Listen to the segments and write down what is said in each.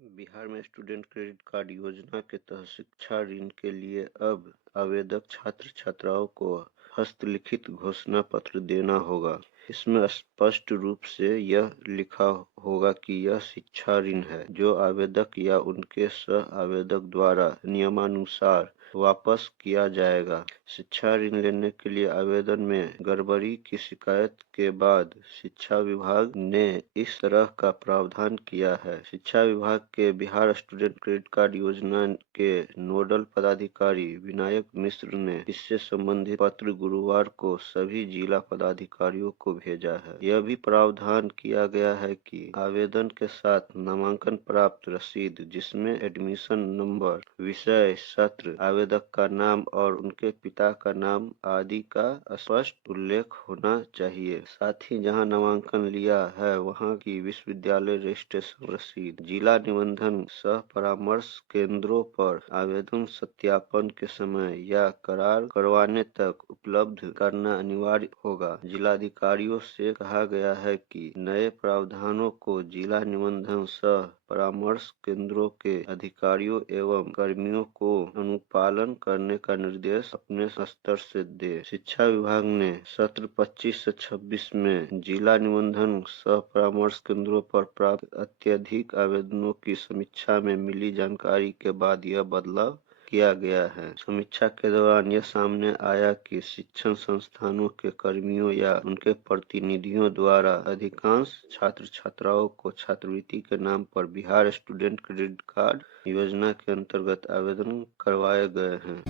बिहार में student credit card योजना के तहत शिक्षा ऋण के लिए अब आवेदक छात्र छात्राओं को हस्तलिखित घोषणा पत्र देना होगा। इसमें स्पष्ट रूप से यह लिखा होगा कि यह शिक्षा ऋण है जो आवेदक या उनके सह आवेदक द्वारा नियमानुसार वापस किया जाएगा। शिक्षा ऋण लेने के लिए आवेदन में गड़बड़ी की शिकायत के बाद शिक्षा विभाग ने इस तरह का प्रावधान किया है। शिक्षा विभाग के बिहार स्टूडेंट क्रेडिट कार्ड योजना के नोडल पदाधिकारी विनायक मिश्र ने इससे संबंधित पत्र गुरुवार को सभी जिला पदाधिकारियों को भेजा है। यह भी प्रावधान किया गया है कि आवेदन के साथ नामांकन प्राप्त रसीद जिसमें एडमिशन नंबर, विषय, सत्र, आवेदक का नाम और उनके पिता का नाम आदि का स्पष्ट उल्लेख होना चाहिए। साथ ही जहां नामांकन लिया है वहां की विश्वविद्यालय रजिस्ट्रेशन रसीद, जिला निबंधन सह परामर्श केंद्रों पर आवेदन सत्यापन के समय या करार करवाने तक उपलब्ध करना अनिवार्य होगा। जिलाधिकारियों से कहा गया है कि नए प्रावधानों को जिला निबंधन सह परामर्श केंद्रों के अधिकारियों एवं कर्मियों को अनुपालन करने का निर्देश अपने स्तर से दे। शिक्षा विभाग ने सत्र 25 से 26 में जिला निबंधन सह परामर्श केंद्रों पर प्राप्त अत्यधिक आवेदनों की समीक्षा में मिली जानकारी के बाद यह बदलाव किया गया है। समीक्षा के दौरान यह सामने आया कि शिक्षण संस्थानों के कर्मियों या उनके प्रतिनिधियों द्वारा अधिकांश छात्र छात्राओं को छात्रवृत्ति के नाम पर बिहार स्टूडेंट क्रेडिट कार्ड योजना के अंतर्गत आवेदन करवाए गए हैं।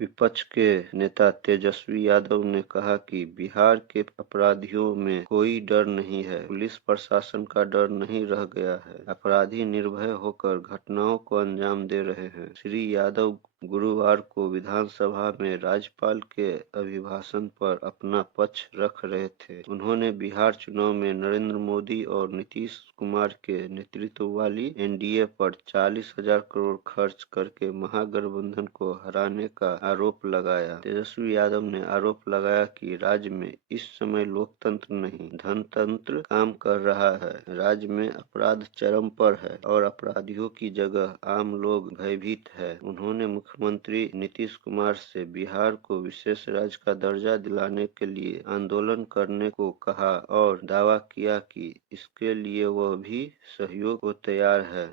विपक्ष के नेता तेजस्वी यादव ने कहा कि बिहार के अपराधियों में कोई डर नहीं है, पुलिस प्रशासन का डर नहीं रह गया है, अपराधी निर्भय होकर घटनाओं को अंजाम दे रहे हैं। श्री यादव गुरुवार को विधानसभा में राज्यपाल के अभिभाषण पर अपना पक्ष रख रहे थे। उन्होंने बिहार चुनाव में नरेंद्र मोदी और नीतीश कुमार के नेतृत्व वाली एनडीए पर 40,000 करोड़ खर्च करके महागठबंधन को हराने का आरोप लगाया। तेजस्वी यादव ने आरोप लगाया कि राज्य में इस समय लोकतंत्र नहीं, धनतंत्र काम कर रहा है। राज्य में अपराध चरम पर है और अपराधियों की जगह आम लोग भयभीत है। उन्होंने मुख्यमंत्री नीतीश कुमार से बिहार को विशेष राज्य का दर्जा दिलाने के लिए आंदोलन करने को कहा और दावा किया कि इसके लिए वह भी सहयोग को तैयार है।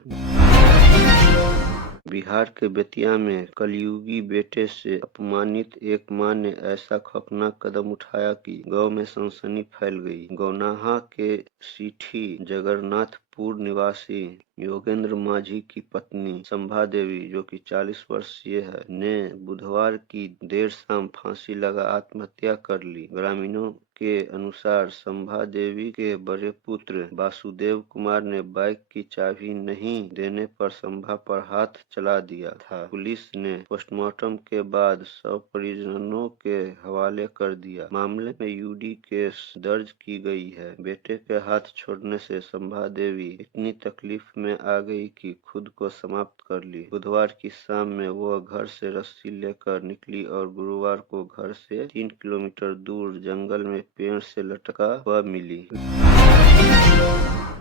बिहार के बेतिया में कलयुगी बेटे से अपमानित एक मां ने ऐसा खौफनाक कदम उठाया कि गांव में सनसनी फैल गई। गौनाहा के सीठी जगन्नाथपुर निवासी योगेंद्र माझी की पत्नी संभा देवी, जो कि 40 वर्षीय है, ने बुधवार की देर शाम फांसी लगा आत्महत्या कर ली। ग्रामीणों के अनुसार संभा देवी के बड़े पुत्र वासुदेव कुमार ने बाइक की चाबी नहीं देने पर संभा पर हाथ चला दिया था। पुलिस ने पोस्टमार्टम के बाद शव परिजनों के हवाले कर दिया। मामले में यूडी केस दर्ज की गई है। बेटे के हाथ छोड़ने से संभा देवी इतनी तकलीफ में आ गई कि खुद को समाप्त कर ली। बुधवार की शाम में वह घर से रस्सी लेकर निकली और गुरुवार को घर से 3 किलोमीटर दूर जंगल में पेड़ से लटका हुआ मिली।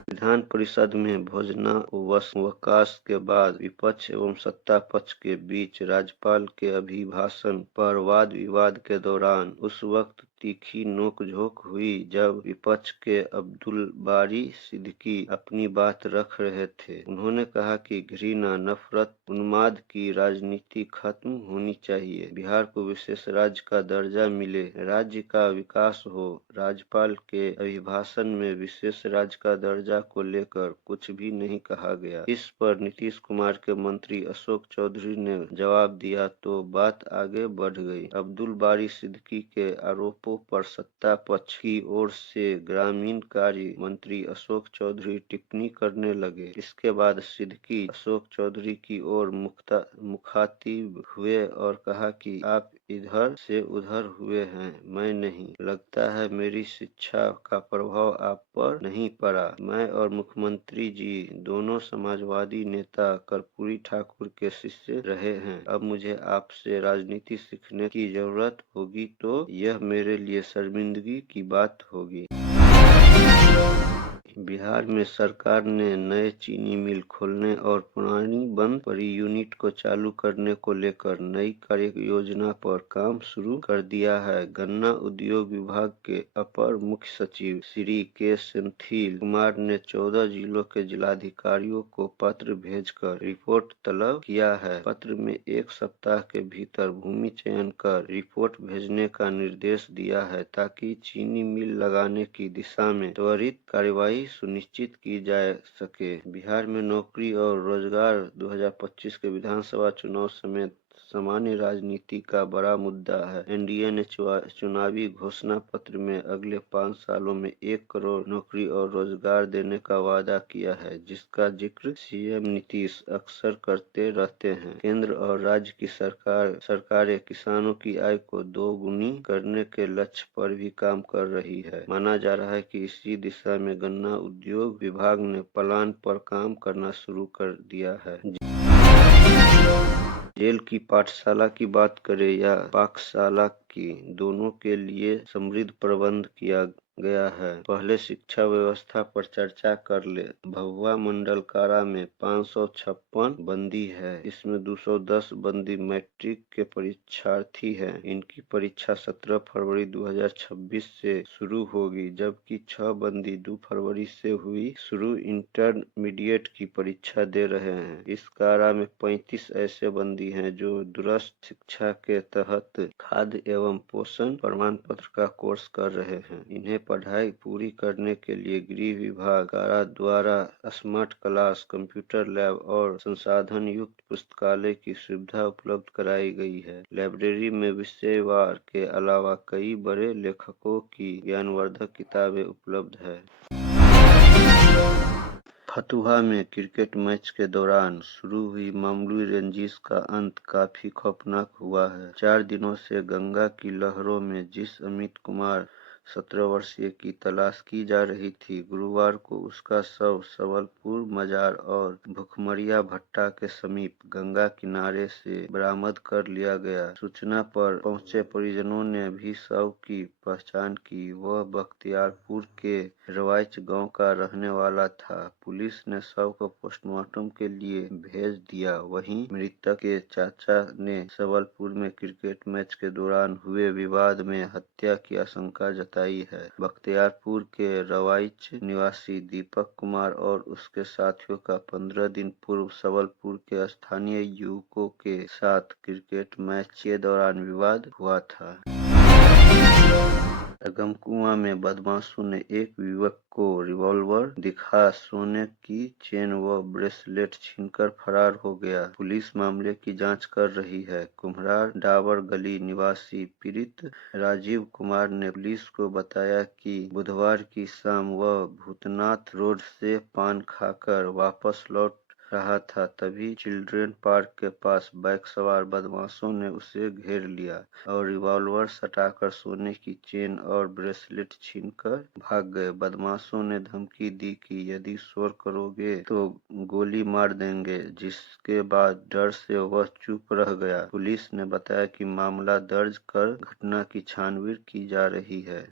विधान परिषद में भोजनावकाश के बाद विपक्ष एवं सत्ता पक्ष के बीच राज्यपाल के अभिभाषण पर वाद विवाद के दौरान उस वक्त तीखी नोकझोंक हुई जब विपक्ष के अब्दुल बारी सिद्दीकी अपनी बात रख रहे थे। उन्होंने कहा कि घृणा, नफरत, उन्माद की राजनीति खत्म होनी चाहिए। बिहार को विशेष राज्य का दर्जा मिले, राज्य का विकास हो। राज्यपाल के अभिभाषण में विशेष राज्य का दर्जा को लेकर कुछ भी नहीं कहा गया। इस पर नीतीश कुमार के मंत्री अशोक चौधरी ने जवाब दिया तो बात आगे बढ़ गई। अब्दुल बारी सिद्दीकी के आरोपों पर सत्ता पक्ष की ओर से ग्रामीण कार्य मंत्री अशोक चौधरी टिप्पणी करने लगे। इसके बाद सिद्दीकी अशोक चौधरी की ओर मुखातिब हुए और कहा कि आप इधर से उधर हुए हैं, मैं नहीं। लगता है मेरी शिक्षा का प्रभाव आप पर नहीं पड़ा। मैं और मुख्यमंत्री जी दोनों समाजवादी नेता कर्पूरी ठाकुर के शिष्य रहे हैं। अब मुझे आपसे राजनीति सीखने की जरूरत होगी तो यह मेरे लिए शर्मिंदगी की बात होगी। बिहार में सरकार ने नए चीनी मिल खोलने और पुरानी बंद पड़ी यूनिट को चालू करने को लेकर नई कार्य योजना पर काम शुरू कर दिया है। गन्ना उद्योग विभाग के अपर मुख्य सचिव श्री के सेंथिल कुमार ने 14 जिलों के जिलाधिकारियों को पत्र भेजकर रिपोर्ट तलब किया है। पत्र में 1 सप्ताह के भीतर भूमि चयन कर रिपोर्ट भेजने का निर्देश दिया है ताकि चीनी मिल लगाने की दिशा में त्वरित कार्यवाही सुनिश्चित की जा सके। बिहार में नौकरी और रोजगार 2025 के विधानसभा चुनाव समेत सामान्य राजनीति का बड़ा मुद्दा है। एनडीए ने चुनावी घोषणा पत्र में अगले 5 सालों में 1 करोड़ नौकरी और रोजगार देने का वादा किया है, जिसका जिक्र सीएम नीतीश अक्सर करते रहते हैं। केंद्र और राज्य की सरकारें किसानों की आय को दोगुनी करने के लक्ष्य पर भी काम कर रही है। माना जा रहा है कि इसी दिशा में गन्ना उद्योग विभाग ने प्लान पर काम करना शुरू कर दिया है। जेल की पाठशाला की बात करें या पाकशाला की, दोनों के लिए समृद्ध प्रबंध किया गया है। पहले शिक्षा व्यवस्था पर चर्चा कर ले। भभुआ मंडल कारा में 556 बंदी है। इसमें 210 बंदी मैट्रिक के परीक्षार्थी हैं। इनकी परीक्षा 17 फरवरी 2026 से शुरू होगी, जबकि 6 बंदी 2 फरवरी से हुई शुरू इंटरमीडिएट की परीक्षा दे रहे हैं। इस कारा में 35 ऐसे बंदी हैं जो दूरस्थ शिक्षा के तहत खाद्य एवं पोषण प्रमाण पत्र का कोर्स कर रहे हैं। इन्हें पढ़ाई पूरी करने के लिए गृह विभाग कारा द्वारा स्मार्ट क्लास, कंप्यूटर लैब और संसाधन युक्त पुस्तकालय की सुविधा उपलब्ध कराई गई है। लाइब्रेरी में विषयवार के अलावा कई बड़े लेखकों की ज्ञानवर्धक किताबें उपलब्ध है। फतुहा में क्रिकेट मैच के दौरान शुरू हुई मामूली रंजिश का अंत काफी खौफनाक हुआ है। 4 दिनों से गंगा की लहरों में जिस अमित कुमार 17 वर्षीय की तलाश की जा रही थी, गुरुवार को उसका शव सबलपुर मजार और भुखमरिया भट्टा के समीप गंगा किनारे से बरामद कर लिया गया। सूचना पर पहुंचे परिजनों ने भी शव की पहचान की। वह बख्तियारपुर के रवाइच गांव का रहने वाला था। पुलिस ने शव को पोस्टमार्टम के लिए भेज दिया। वहीं मृतक के चाचा ने सबलपुर में क्रिकेट मैच के दौरान हुए विवाद में हत्या की आशंका जताई है। बख्तियारपुर के रवाइच निवासी दीपक कुमार और उसके साथियों का 15 दिन पूर्व सबलपुर के स्थानीय युवकों के साथ क्रिकेट मैच के दौरान विवाद हुआ था। अगमकुआं में बदमाशों ने एक युवक को रिवॉल्वर दिखा सोने की चेन व ब्रेसलेट छीनकर फरार हो गया। पुलिस मामले की जांच कर रही है। कुम्हरार डाबर गली निवासी पीड़ित राजीव कुमार ने पुलिस को बताया कि बुधवार की शाम वह भूतनाथ रोड से पान खाकर वापस लौट रहा था, तभी चिल्ड्रेन पार्क के पास बाइक सवार बदमाशों ने उसे घेर लिया और रिवॉल्वर सटाकर सोने की चेन और ब्रेसलेट छीनकर भाग गए। बदमाशों ने धमकी दी कि यदि शोर करोगे तो गोली मार देंगे, जिसके बाद डर से वह चुप रह गया। पुलिस ने बताया कि मामला दर्ज कर घटना की छानबीन की जा रही है।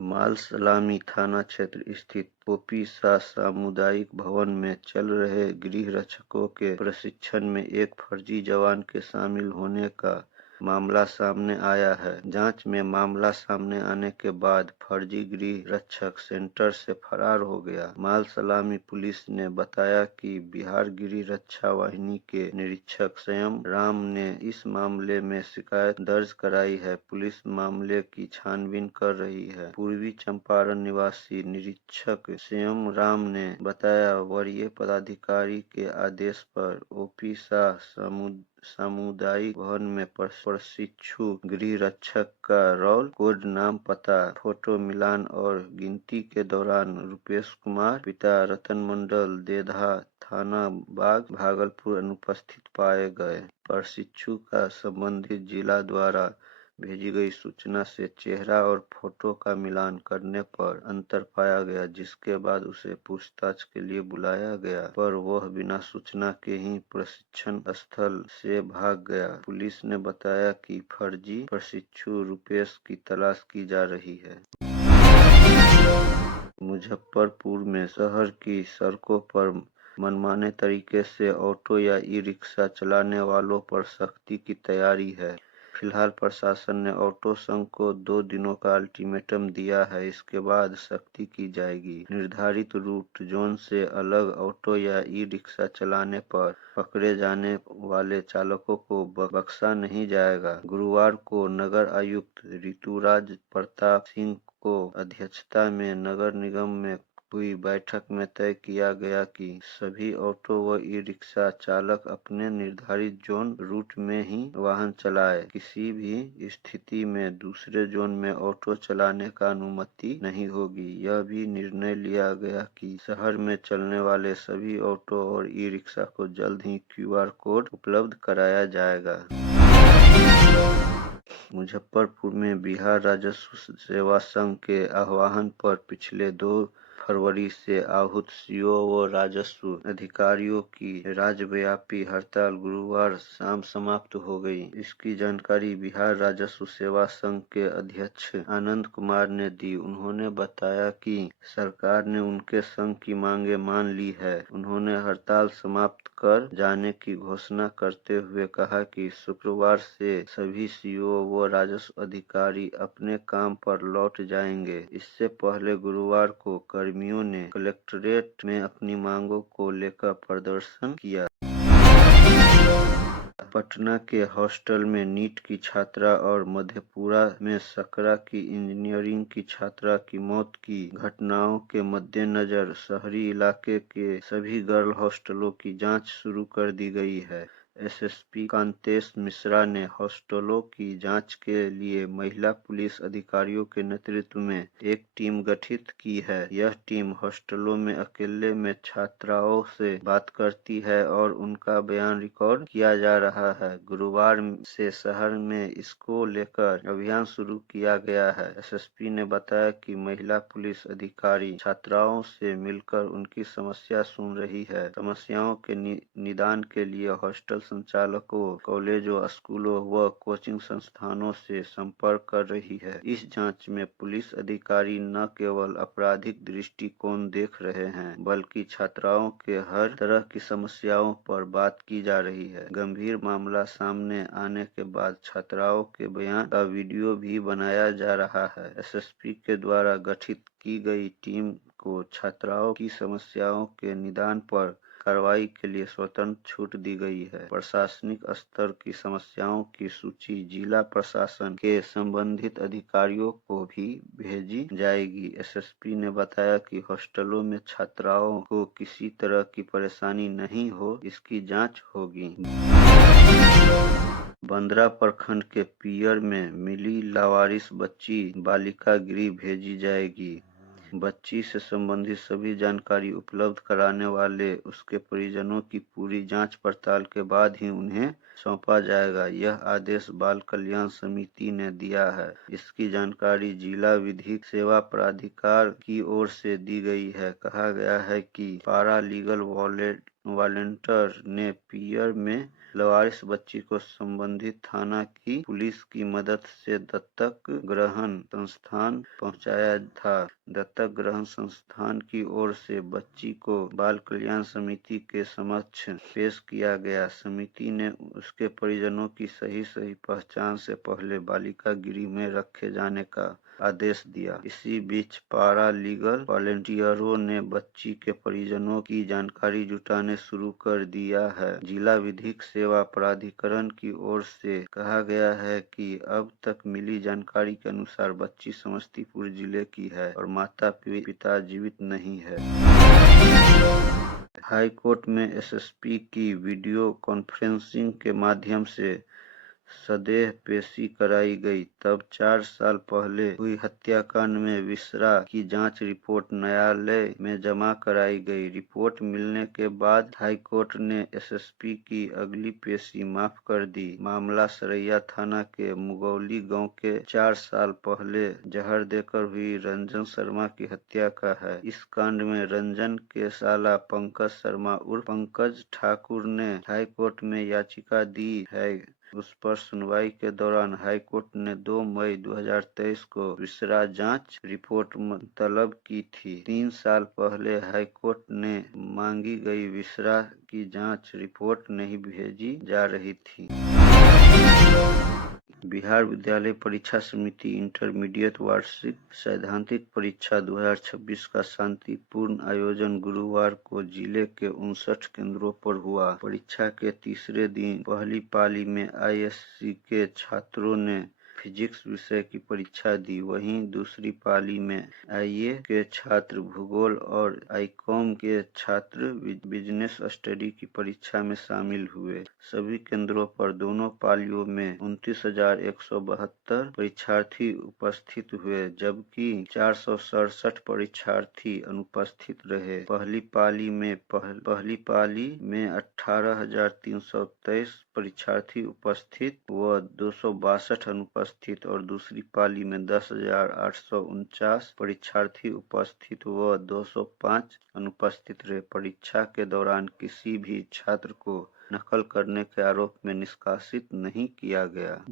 मालसलामी थाना क्षेत्र स्थित ओपी शाह सामुदायिक भवन में चल रहे गृह रक्षकों के प्रशिक्षण में एक फर्जी जवान के शामिल होने का मामला सामने आया है। जांच में मामला सामने आने के बाद फर्जी गृह रक्षक सेंटर से फरार हो गया। मालसलामी पुलिस ने बताया कि बिहार गृह रक्षा वाहिनी के निरीक्षक संयम राम ने इस मामले में शिकायत दर्ज कराई है। पुलिस मामले की छानबीन कर रही है। पूर्वी चंपारण निवासी निरीक्षक संयम राम ने बताया, वरीय पदाधिकारी के आदेश पर ओपी शाह सामुदायिक भवन में प्रशिक्षु गृह रक्षक का रोल कोड, नाम, पता, फोटो मिलान और गिनती के दौरान रूपेश कुमार पिता रतन मंडल देधा थाना बाग भागलपुर अनुपस्थित पाए गए। प्रशिक्षु का संबंधित जिला द्वारा भेजी गई सूचना से चेहरा और फोटो का मिलान करने पर अंतर पाया गया, जिसके बाद उसे पूछताछ के लिए बुलाया गया, पर वह बिना सूचना के ही प्रशिक्षण स्थल से भाग गया। पुलिस ने बताया कि फर्जी प्रशिक्षु रूपेश की तलाश की जा रही है। मुजफ्फरपुर में शहर की सड़कों पर मनमाने तरीके से ऑटो या ई-रिक्शा चलाने वालों पर सख्ती की तैयारी है। फिलहाल प्रशासन ने ऑटो संघ को 2 दिनों का अल्टीमेटम दिया है, इसके बाद सख्ती की जाएगी। निर्धारित रूट जोन से अलग ऑटो या ई-रिक्शा चलाने पर पकड़े जाने वाले चालकों को बख्शा नहीं जाएगा। गुरुवार को नगर आयुक्त ऋतुराज प्रताप सिंह को अध्यक्षता में नगर निगम में हुई बैठक में तय किया गया कि सभी ऑटो व ई-रिक्शा चालक अपने निर्धारित जोन रूट में ही वाहन चलाएं। किसी भी स्थिति में दूसरे जोन में ऑटो चलाने का अनुमति नहीं होगी। यह भी निर्णय लिया गया कि शहर में चलने वाले सभी ऑटो और ई-रिक्शा को जल्द ही QR कोड उपलब्ध कराया जाएगा। मुजफ्फरपुर में बिहार राजस्व सेवा संघ के आह्वान पर पिछले 2 फरवरी से आहूत सीओ व राजस्व अधिकारियों की राज्यव्यापी हड़ताल गुरुवार शाम समाप्त हो गई। इसकी जानकारी बिहार राजस्व सेवा संघ के अध्यक्ष आनंद कुमार ने दी। उन्होंने बताया कि सरकार ने उनके संघ की मांगे मान ली है। उन्होंने हड़ताल समाप्त कर जाने की घोषणा करते हुए कहा कि शुक्रवार से सभी सीओ व राजस्व अधिकारी अपने काम पर लौट जाएंगे। इससे पहले गुरुवार को कर्मियों ने कलेक्ट्रेट में अपनी मांगों को लेकर प्रदर्शन किया। पटना के हॉस्टल में नीट की छात्रा और मधेपुरा में सकरा की इंजीनियरिंग की छात्रा की मौत की घटनाओं के मद्देनजर शहरी इलाके के सभी गर्ल हॉस्टलों की जांच शुरू कर दी गई है। एसएसपी कांतेश मिश्रा ने हॉस्टलों की जांच के लिए महिला पुलिस अधिकारियों के नेतृत्व में एक टीम गठित की है। यह टीम हॉस्टलों में अकेले में छात्राओं से बात करती है और उनका बयान रिकॉर्ड किया जा रहा है। गुरुवार से शहर में इसको लेकर अभियान शुरू किया गया है। एसएसपी ने बताया कि महिला पुलिस अधिकारी छात्राओं से मिलकर उनकी समस्या सुन रही है। समस्याओं के निदान के लिए हॉस्टल संचालकों, कॉलेजों, स्कूलों व कोचिंग संस्थानों से संपर्क कर रही है। इस जांच में पुलिस अधिकारी न केवल आपराधिक दृष्टिकोण देख रहे हैं, बल्कि छात्राओं के हर तरह की समस्याओं पर बात की जा रही है। गंभीर मामला सामने आने के बाद छात्राओं के बयान का वीडियो भी बनाया जा रहा है। एसएसपी के द्वारा गठित की गई टीम को छात्राओं की समस्याओं के निदान पर कार्रवाई के लिए स्वतंत्र छूट दी गई है। प्रशासनिक स्तर की समस्याओं की सूची जिला प्रशासन के संबंधित अधिकारियों को भी भेजी जाएगी। एसएसपी ने बताया कि हॉस्टलों में छात्राओं को किसी तरह की परेशानी नहीं हो, इसकी जांच होगी। बंदरा प्रखंड के पियर में मिली लावारिस बच्ची बालिका गृह भेजी जाएगी। बच्ची से संबंधित सभी जानकारी उपलब्ध कराने वाले उसके परिजनों की पूरी जांच पड़ताल के बाद ही उन्हें सौंपा जाएगा। यह आदेश बाल कल्याण समिति ने दिया है। इसकी जानकारी जिला विधिक सेवा प्राधिकार की ओर से दी गई है। कहा गया है कि पारा लीगल वॉलंटियर ने पियर में लावारिस बच्ची को संबंधित थाना की पुलिस की मदद से दत्तक ग्रहण संस्थान पहुंचाया था। दत्तक ग्रहण संस्थान की ओर से बच्ची को बाल कल्याण समिति के समक्ष पेश किया गया। समिति ने उसके परिजनों की सही पहचान से पहले बालिका गृह में रखे जाने का आदेश दिया। इसी बीच पारा लीगल वॉलंटियरों ने बच्ची के परिजनों की जानकारी जुटाने शुरू कर दिया है। जिला विधिक सेवा प्राधिकरण की ओर से कहा गया है कि अब तक मिली जानकारी के अनुसार बच्ची समस्तीपुर जिले की है और माता पिता जीवित नहीं है। हाई कोर्ट में एसएसपी की वीडियो कॉन्फ्रेंसिंग के माध्यम से सदेह पेशी कराई गई। तब 4 साल पहले हुई हत्याकांड में विश्रा की जांच रिपोर्ट न्यायालय में जमा कराई गई। रिपोर्ट मिलने के बाद हाईकोर्ट ने एसएसपी की अगली पेशी माफ कर दी। मामला सरैया थाना के मुगौली गांव के 4 साल पहले जहर देकर हुई रंजन शर्मा की हत्या का है। इस कांड में रंजन के साला पंकज शर्मा उर्फ पंकज ठाकुर ने हाईकोर्ट में याचिका दी है उस पर सुनवाई के दौरान हाईकोर्ट ने 2 मई 2023 को विसरा जांच रिपोर्ट तलब की थी। 3 साल पहले हाईकोर्ट ने मांगी गई विसरा की जांच रिपोर्ट नहीं भेजी जा रही थी। बिहार विद्यालय परीक्षा समिति इंटरमीडिएट वार्षिक सैद्धांतिक परीक्षा 2026 का शांतिपूर्ण आयोजन गुरुवार को जिले के 59 केंद्रों पर हुआ। परीक्षा के तीसरे दिन पहली पाली में आईएससी के छात्रों ने फिजिक्स विषय की परीक्षा दी, वहीं दूसरी पाली में आईए के छात्र भूगोल और आईकॉम के छात्र बिजनेस स्टडी की परीक्षा में शामिल हुए। सभी केंद्रों पर दोनों पालियों में 29,172 परीक्षार्थी उपस्थित हुए, जबकि 467 परीक्षार्थी अनुपस्थित रहे। पहली पाली में 18,323 परीक्षार्थी उपस्थित व 262 अनुपस्थित और दूसरी पाली में 10,849 परीक्षार्थी उपस्थित व 205 अनुपस्थित रहे। परीक्षा के दौरान किसी भी छात्र को नकल करने के आरोप में निष्कासित नहीं किया गया।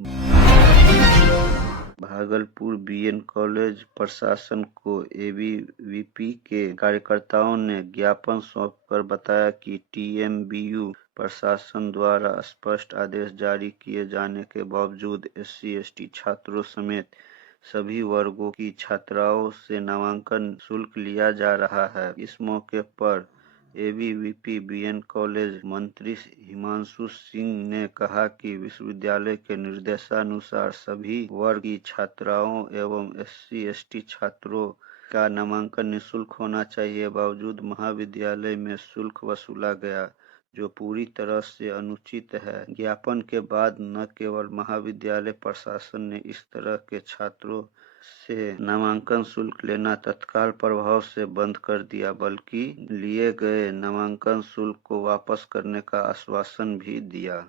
भागलपुर बीएन कॉलेज प्रशासन को एबीवीपी के कार्यकर्ताओं ने ज्ञापन सौंपकर बताया कि टीएमबीयू प्रशासन द्वारा स्पष्ट आदेश जारी किए जाने के बावजूद SC/ST छात्रों समेत सभी वर्गों की छात्राओं से नामांकन शुल्क लिया जा रहा है। इस मौके पर एबीवीपी बीएन कॉलेज मंत्री हिमांशु सिंह ने कहा कि विश्वविद्यालय के निर्देशानुसार सभी वर्ग की छात्राओं एवं SC/ST छात्रों का नामांकन निःशुल्क होना चाहिए। बावजूद महाविद्यालय में शुल्क वसूला गया, जो पूरी तरह से अनुचित है। ज्ञापन के बाद न केवल महाविद्यालय प्रशासन ने इस तरह के छात्रों से नामांकन शुल्क लेना तत्काल प्रभाव से बंद कर दिया, बल्कि लिए गए नामांकन शुल्क को वापस करने का आश्वासन भी दिया।